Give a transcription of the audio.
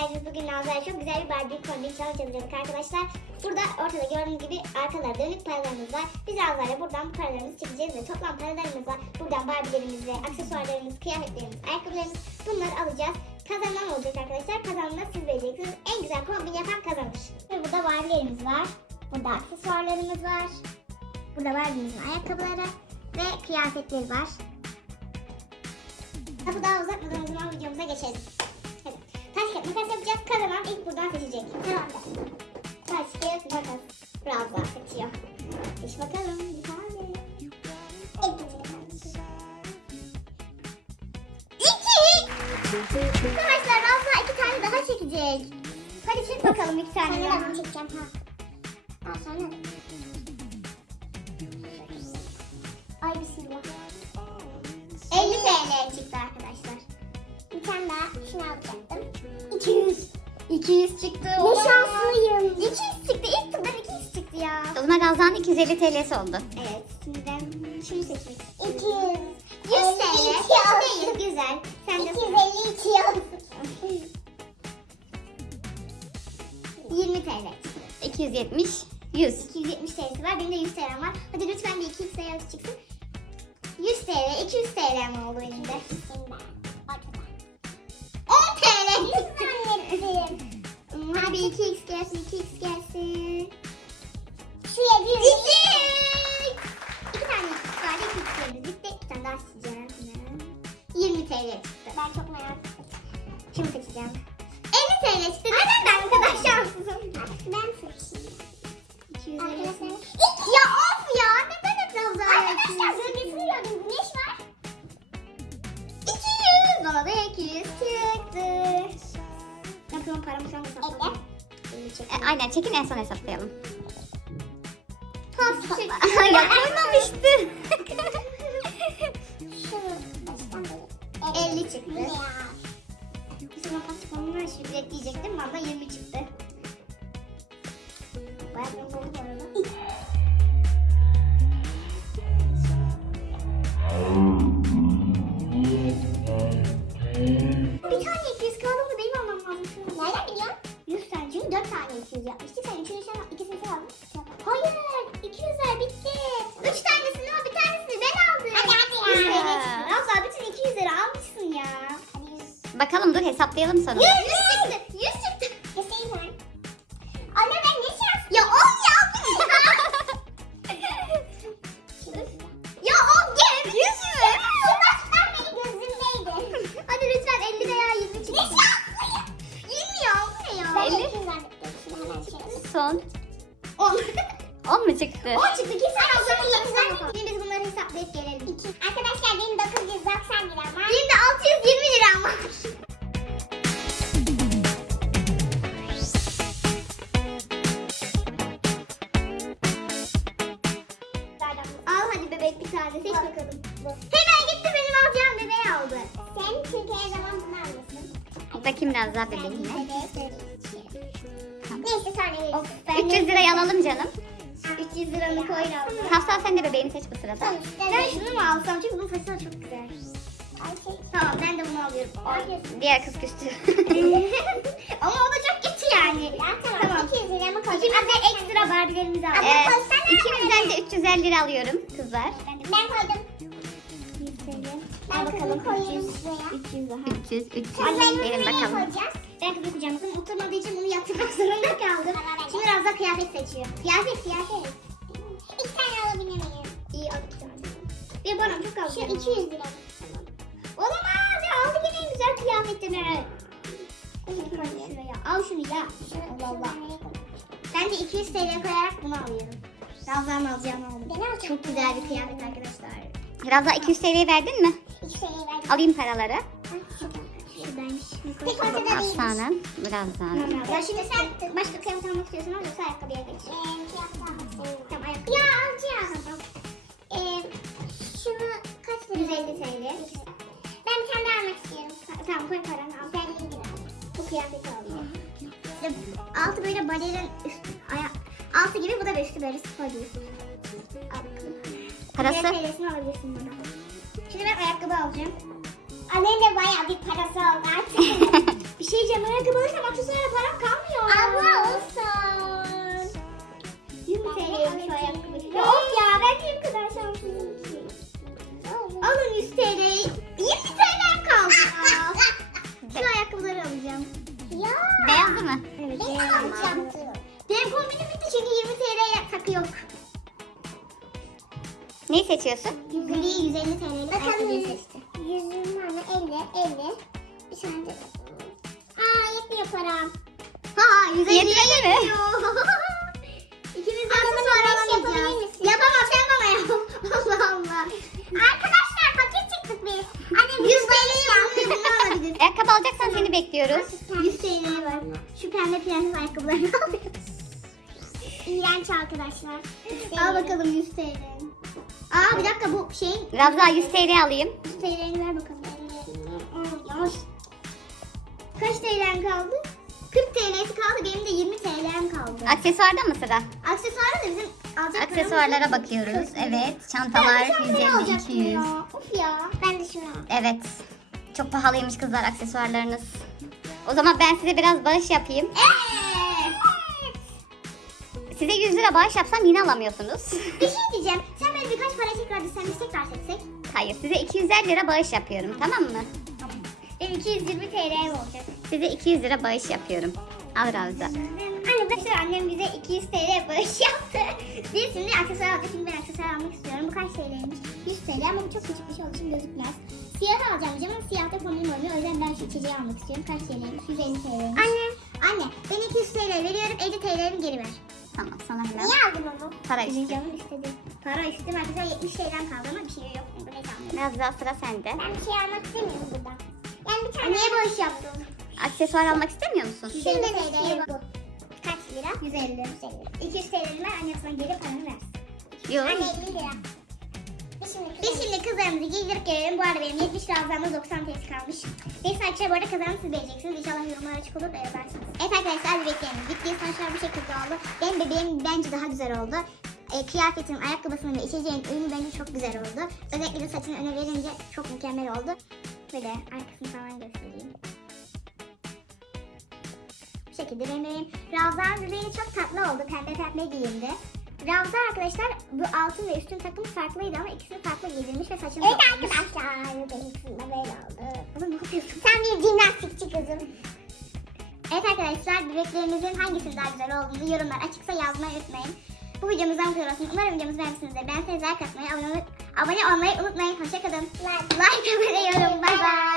geldiniz. Bugün Nazlı'ya çok güzel bir Barbie kombin challenge arkadaşlar. Burada ortada gördüğünüz gibi arkalarda dönük paralarımız var. Biz Nazlı'yla buradan bu paralarımızı çekeceğiz ve toplam paralarımız var. Buradan Barbie'lerimiz ve aksesuarlarımız, kıyafetlerimiz, ayakkabılarımız bunları alacağız. Kazanan olacak arkadaşlar. Kazananı siz vereceksiniz. En güzel kombin yapan kazanır. Ve burada Barbie'lerimiz var. Burada aksesuarlarımız var. Burada Barbie'mizin ayakkabıları ve kıyafetleri var. Lafı daha uzatmadan o zaman videomuza geçelim. Taş makas yapacağız. Kazanan ilk buradan seçecek. Da. Taş kağıt makas. Biraz daha seçiyor. Seç bakalım bir tane. İki. Arkadaşlar Ravza iki tane daha çekecek. Hadi çek bakalım iki tane Sonra daha. da bunu çekeceğim ha. Ha sonra. Ay bismillah. 50 TL çıktı arkadaşlar. 150 TL'si oldu. Evet. Şimdiden şunu seçmek 200. 100 TL. 200 değil. Güzel. Sen de 252 olsun. 20 TL. 270. 100. 270 TL'si var. Benim de 100 TL'm var. Hadi lütfen bir 2x sayısı çıksın. 100 TL, 200 TL mi oldu elimde? 10 TL. Hadi 2x gelsin, 2x gelsin. Çıktı. Ben çok merak ettim. Şimdi seçeceğim. 50 TL çıktı. Neden ben bu kadar şanssızım? Ben seçeyim. 250. Arkadaşlar. Ya of ya neden Ravza'ya Arkadaşlar bölgesini gördüm. Güneş var. 200 bana da 200 çıktı. Bakın paramı şu an hesapladım. E, aynen çekin en son hesaplayalım. Pas çıktı. ya koymamıştı. 50 çıktı. Sonra pas çıkmamı şifret diyecektim. Bana 20 çıktı. Bayağı bir oldu bu arada. Bir Bakalım dur hesaplayalım 100 sonunda. çıktı. 100 çıktı. Keseyim. Anne ben ne şanslıyım. Ya 10 ya. ya 10 gel 100 mü? Baştan beri gözümdeydi. Hadi lütfen 50 veya 20 çıktı. Ne şanslıyım. 20 ya bu ne ya? Ben Elli. de yüz zannettim. Şimdi hemen şey yapayım. Son 10. 10 mu çıktı? 10 çıktı. Kesin Ay, Ravza'nın şimdi 7 yedi tane Bakayım Ravza bebeğine. Neyse sonra. Of, ben 300 lirayı alalım canım. 300 liranı koy Ravza. Hafsa sen de bebeğini seç bu sırada. Ben şunu mu alsam çünkü bunun saçı çok güzel. Şey. Tamam ben de bunu alıyorum. Diğer kız küstü. Ama o da çok kötü yani. Ya tamam. Tamam. 200 liramı koydum. İkimiz de ekstra Barbie'lerimizi aldık. Ama Evet, koysana. ikimizden de 350 lira alıyorum kızlar. Ben koydum. Bakalım koyuyorum şuraya. 300 daha. 300, 300. Kızlarımızı Verin bakalım. koyacağız? Ben kızı kucağımızın oturmadığı için bunu yatırmak zorunda kaldım. Şimdi Ravza kıyafet seçiyor. Kıyafet kıyafet. İki tane alabilir miyim? İyi al iki tane. Bir bana çok az. Şu canım. 200 lira. Olamaz ya aldı yine en güzel kıyafetini. Şunu koy şuraya. Al şunu ya. Allah Allah. Ben de 200 TL koyarak bunu alıyorum. Ravza'nın alacağını aldım. Ben alacağım. Çok güzel bir kıyafet arkadaşlar. Ravza 200 TL'yi verdin mi? Alayım paraları. Tek ortada değilmiş. Hafsa'nın, Ravza'nın. Ya şimdi sen başka kıyafet almak istiyorsan al yoksa ayakkabıya geç. Ee, kıyafet almak istemiyorum. Tamam ayakkabı. Ya alacağım. Ee, şunu kaç lira? 150 TL. Ben bir tane daha almak istiyorum. Tamam koy paranı al. Ben 100 lira. Bu kıyafeti alayım. Altı böyle balerin üstü, aya, altı gibi bu da bir üstü böyle spor giyiyorsun. Parası? Diğer TL'sini alabilirsin buradan. Şimdi ben ayakkabı alacağım. Annenin de bayağı bir parası oldu artık. Bir şey diyeceğim. Ayakkabı alırsam aksesuara param kalmıyor. Abla olsun. 20 TL'ymiş o ayakkabı. Ya of ya ben niye bu kadar şanssızım ki? Alın 100 TL'yi. 20 TL'm kaldı. Şu ayakkabıları alacağım. Ya. Beyazlı mı? Evet. Ne alacaktım? Benim kombinim bitti çünkü 20 TL'ye takı yok. Neyi seçiyorsun? Gri 150 TL'lik ayakkabıyı seçti. Yüzüm var 50, 50. Bir tane de. Aa yetmiyor param. Ha 150 Yetmedi mi? İkimiz de alamayacağız. misin? Yapamam sen bana yap. Allah Allah. Arkadaşlar fakir çıktık biz. Annem 100 TL'ye bunu bunu alabiliriz. Ayakkabı alacaksan seni bekliyoruz. 100 TL var. Şu pembe prenses ayakkabılarını alıyoruz. İğrenç arkadaşlar. Al bakalım 100 TL. Aa bir dakika bu şeyin Biraz daha 100 TL alayım. 100 TL'ni ver bakalım. Aa, yavaş. Kaç TL'm kaldı? 40 TL'si kaldı. Benim de 20 TL'm kaldı. Aksesuarda mı sıra? Aksesuarı da bizim alacak Aksesuarlara bakıyoruz. Evet. Ben Çantalar çantayı 150, alacaktım 200. ya. Of ya. Ben de şunu al. Evet. Çok pahalıymış kızlar aksesuarlarınız. O zaman ben size biraz bağış yapayım. Evet. Size 100 lira bağış yapsam yine alamıyorsunuz. Bir şey diyeceğim. Sen böyle birkaç para tekrar sen biz tekrar seçsek. Hayır size 250 lira bağış yapıyorum tamam mı? Benim 220 TL'm olacak. Size 200 lira bağış yapıyorum. Al Ravza. Arkadaşlar annem bize 200 TL bağış yaptı. Biz şimdi aksesuar alacak. Şimdi ben aksesuar almak istiyorum. Bu kaç TL'ymiş? 100 TL ama bu çok küçük bir şey olduğu için gözükmez. Siyah alacağım diyeceğim ama siyahta kombinim olmuyor. O yüzden ben şu içeceği almak istiyorum. Kaç TL'ymiş? 150 TL'ymiş. Anne. Anne ben 200 TL veriyorum. 50 TL'mi geri ver. Tamam sana hemen Niye aldın onu? para işte. canım istedi. Para istedim arkadaşlar 70 TL'm kaldı ama bir şey yok. Bu ne kaldı? Biraz daha sıra sende. Ben bir şey almak istemiyorum buradan. Yani bir tane. Niye bağış yaptın? Aksesuar almak istemiyor musun? 150 Şimdi TL ne bu. Kaç lira? 150. 200 TL'ni ver anne sana geri paranı versin. Yok. Anne 50 lira. Biz şimdi kızlarımızı giydirip gelelim. Bu arada benim 70 razamda 90 TL kalmış. Neyse arkadaşlar bu arada kazanan siz vereceksiniz. İnşallah yorumlar açık olur da yazarsınız. Evet arkadaşlar Benim bence daha güzel oldu. E, kıyafetin, ayakkabısının ve içeceğin uyumu bence çok güzel oldu. Özellikle de saçını öne verince çok mükemmel oldu. Böyle arkasını falan göstereyim. Bu şekilde benim bebeğim. Ravza'nın bebeği çok tatlı oldu. Pembe pembe giyindi. Ravza arkadaşlar bu altın ve üstün takım farklıydı ama ikisini farklı giydirmiş ve saçını Evet toplamış. arkadaşlar. Benim kızımda böyle oldu. Oğlum ne yapıyorsun? Sen bir jimnastikçi kızım. Bebeklerimizin hangisinin daha güzel olduğunu yorumlar açıksa yazmayı unutmayın. Bu videomuzdan bu kadar olsun. Umarım videomuzu beğenmişsinizdir. Beğenseniz like atmayı, abone, abone olmayı unutmayın. Hoşçakalın. Like, like abone yorum. Bay bay.